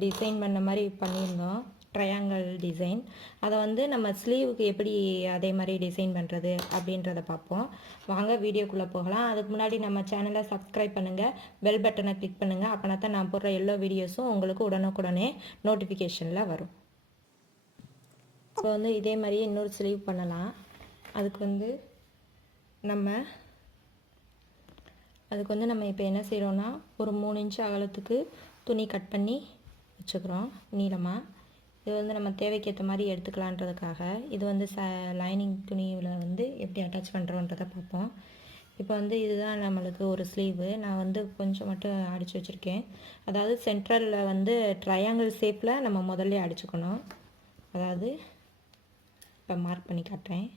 Design பண்ண மாதிரி பண்ணியிருந்தோம், ட்ரையாங்கிள் டிசைன். அதை வந்து நம்ம ஸ்லீவுக்கு எப்படி அதே மாதிரி டிசைன் பண்ணுறது அப்படின்றத பார்ப்போம். வாங்க வீடியோக்குள்ளே போகலாம். அதுக்கு முன்னாடி நம்ம சேனலை சப்ஸ்கிரைப் பண்ணுங்கள், பெல் பட்டனை கிளிக் பண்ணுங்கள். அப்போனா தான் நான் போடுற எல்லா வீடியோஸும் உங்களுக்கு உடனுக்குடனே நோட்டிஃபிகேஷனில் வரும். இப்போ வந்து இதே மாதிரியே இன்னொரு ஸ்லீவ் பண்ணலாம். அதுக்கு வந்து நம்ம இப்போ என்ன செய்கிறோன்னா, ஒரு 3 இன்ச் அகலத்துக்கு துணி கட் பண்ணி வச்சுக்கிறோம் நீளமாக. இது வந்து நம்ம தேவைக்கேற்ற மாதிரி எடுத்துக்கலான்றதுக்காக. இது வந்து லைனிங் துணியில் வந்து எப்படி அட்டாச் பண்ணுறோன்றதை பார்ப்போம். இப்போ வந்து இதுதான் நம்மளுக்கு ஒரு ஸ்லீவு. நான் வந்து கொஞ்சம் மட்டும் அடித்து வச்சுருக்கேன். அதாவது சென்ட்ரலில் வந்து ட்ரையாங்கிள் ஷேப்பில் நம்ம முதல்ல அடிச்சுக்கணும். அதாவது இப்போ மார்க் பண்ணி காட்டுறேன்.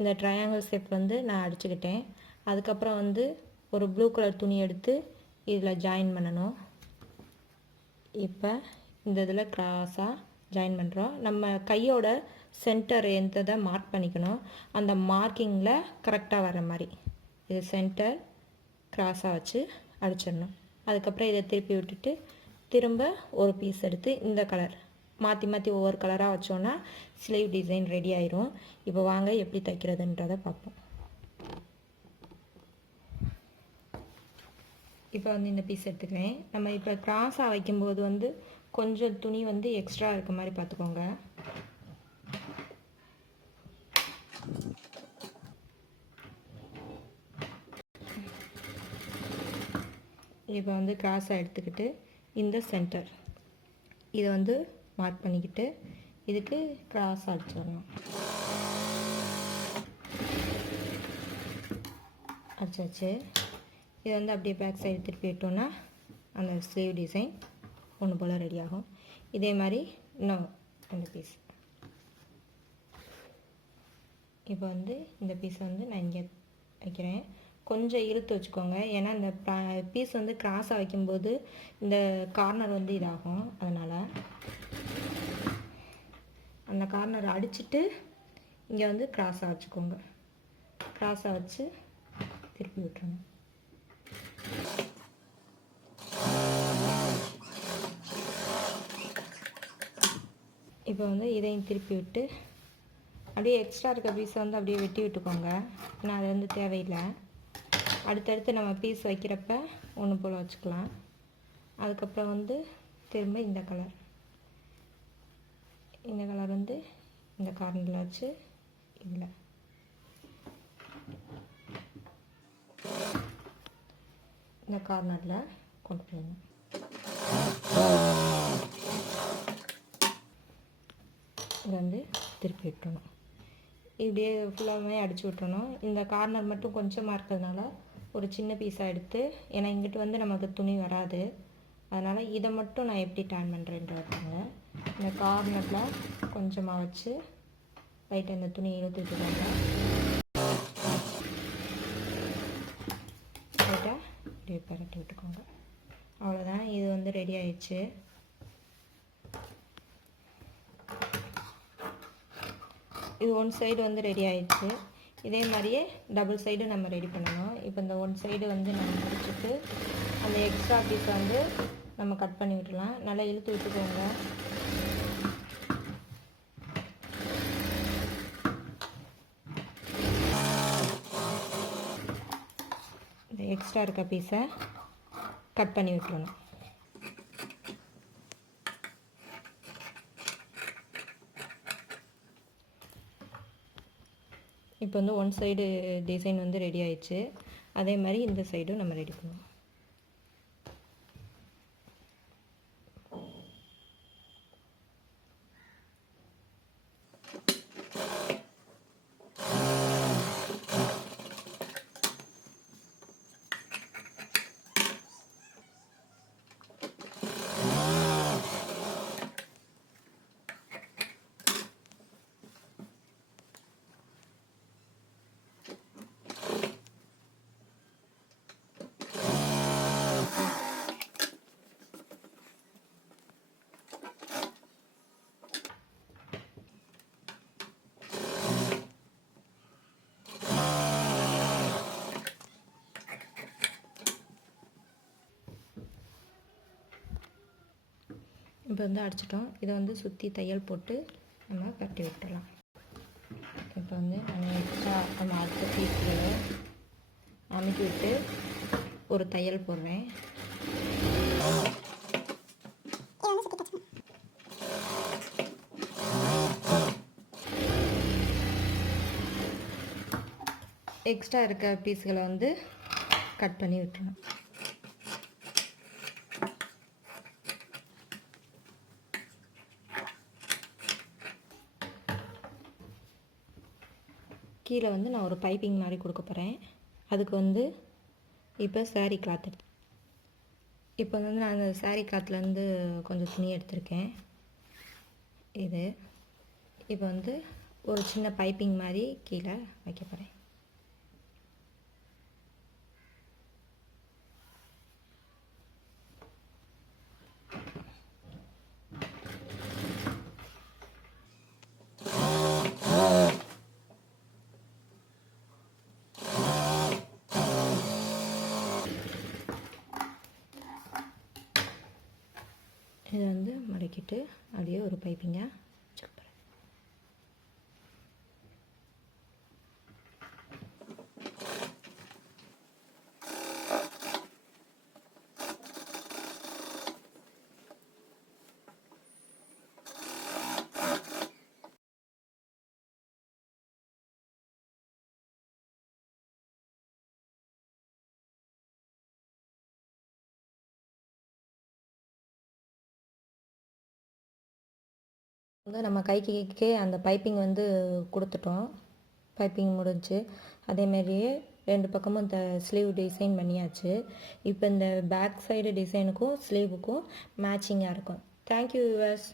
இந்த ட்ரையாங்கிள் ஷேப் வந்து நான் அடிச்சுக்கிட்டேன். அதுக்கப்புறம் வந்து ஒரு ப்ளூ கலர் துணி எடுத்து இதில் ஜாயின் பண்ணணும். இப்போ இந்த இதில் க்ராஸாக ஜாயின் பண்ணுறோம். நம்ம கையோட சென்டர் எந்ததை மார்க் பண்ணிக்கணும், அந்த மார்க்கிங்கில் கரெக்டாக வர மாதிரி இது சென்டர் க்ராஸாக வச்சு அடிச்சிடணும். அதுக்கப்புறம் இதை திருப்பி விட்டுட்டு திரும்ப ஒரு பீஸ் எடுத்து இந்த கலர் மாற்றி மாற்றி ஒவ்வொரு கலராக வச்சோன்னா ஸ்லீவ் டிசைன் ரெடி ஆயிரும். இப்போ வாங்க எப்படி தைக்கிறதுன்றதை பார்ப்போம். இப்போ வந்து இந்த பீஸ் எடுத்துக்கிறேன். நம்ம இப்போ கிராஸாக வைக்கும்போது வந்து கொஞ்சம் துணி வந்து எக்ஸ்ட்ரா இருக்க மாதிரி பார்த்துக்கோங்க. இப்போ வந்து கிராஸாக எடுத்துக்கிட்டு இந்த சென்டர் இதை வந்து மார்க் பண்ணிக்கிட்டு இதுக்கு கிராஸ் அடிச்சிடணும். அடிச்சாச்சு. இதை வந்து அப்படியே பேக் சைடு திருப்பி விட்டோன்னா அந்த ஸ்லீவ் டிசைன் ஒன்று போல் ரெடி ஆகும். இதே மாதிரி இன்னும் அந்த பீஸ். இப்போ வந்து இந்த பீஸை வந்து நான் இங்கே வைக்கிறேன். கொஞ்சம் இழுத்து வச்சுக்கோங்க, ஏன்னா இந்த பீஸ் வந்து கிராஸாக வைக்கும்போது இந்த கார்னர் வந்து இதாகும். அதனால் அந்த கார்னர் அடிச்சுட்டு இங்கே வந்து கிராஸாக வச்சுக்கோங்க. கிராஸாக வச்சு திருப்பி விட்டுருங்க. இப்போ வந்து இதையும் திருப்பி விட்டு அப்படியே எக்ஸ்ட்ரா இருக்க பீஸை வந்து அப்படியே வெட்டி விட்டுக்கோங்க. ஆனால் அது வந்து தேவையில்லை. அடுத்தடுத்து நம்ம பீஸ் வைக்கிறப்ப ஒன்று போல் வச்சுக்கலாம். அதுக்கப்புறம் வந்து திரும்ப இந்த கலர் வந்து இந்த கார்னரில் வச்சு இதில் இந்த கார்னரில் கொண்டு போயிடணும். இதை வந்து திருப்பி விட்டுறணும். இப்படியே ஃபுல்லாகவே அடித்து விட்டுறணும். இந்த கார்னர் மட்டும் கொஞ்சமாக இருக்கிறதுனால ஒரு சின்ன பீஸாக எடுத்து, ஏன்னா இங்கிட்டு வந்து நமக்கு துணி வராது, அதனால் இதை மட்டும் நான் எப்படி டேன் பண்ணுறேன்றதுங்க. இந்த கார்னரில் கொஞ்சமாக வச்சு லைட்டாக இந்த துணியை இழுத்து விட்டுக்கோங்க. லைட்டாக இப்படியே பரட்டி விட்டுக்கோங்க. அவ்வளோதான். இது வந்து ரெடி ஆயிடுச்சு. இது ஒன் சைடு வந்து ரெடி ஆயிடுச்சு. இதே மாதிரியே டபுள் சைடு நம்ம ரெடி பண்ணணும். இப்போ இந்த ஒன் சைடு வந்து நம்ம முடிச்சுட்டு அந்த எக்ஸ்ட்ரா பீஸை வந்து நம்ம கட் பண்ணி விட்டுலாம். நல்லா இழுத்து விட்டுக்கோங்க. இந்த எக்ஸ்ட்ரா இருக்க பீஸை கட் பண்ணி விட்டுறணும். இப்போ வந்து ஒன் சைடு டிசைன் வந்து ரெடி ஆயிடுச்சு. அதே மாதிரி இந்த சைடும் நம்ம ரெடி பண்ணுவோம். இப்போ வந்து அடிச்சிட்டோம். இதை வந்து சுற்றி தையல் போட்டு நம்ம கட்டி விட்டுடலாம். இப்போ வந்து நம்ம எக்ஸ்ட்ரா நம்ம அடுத்த பீஸ்களை அமைக்கி விட்டு ஒரு தையல் போடுறேன். எக்ஸ்ட்ரா இருக்க பீஸ்களை வந்து கட் பண்ணி விட்டுறணும். கீழே வந்து நான் ஒரு பைப்பிங் மாதிரி கொடுக்க போகிறேன். அதுக்கு வந்து இப்போ சாரீ கிளாத் இப்போ வந்து நான் அந்த சாரீ கிளாத்லேருந்து கொஞ்சம் துணி எடுத்திருக்கேன். இது இப்போ வந்து ஒரு சின்ன பைப்பிங் மாதிரி கீழே வைக்க போகிறேன். இதை வந்து மடக்கிட்டு அப்படியே ஒரு பைப்பிங்காக வச்சுக்க போகிறேன். வந்து நம்ம கைக்கே அந்த பைப்பிங் வந்து கொடுத்துட்டோம். பைப்பிங் முடிஞ்சு அதேமாரியே 2 பக்கமும் இந்த ஸ்லீவ் டிசைன் பண்ணியாச்சு. இப்போ இந்த பேக் சைடு டிசைனுக்கும் ஸ்லீவுக்கும் மேட்சிங்காக இருக்கும். Thank you viewers.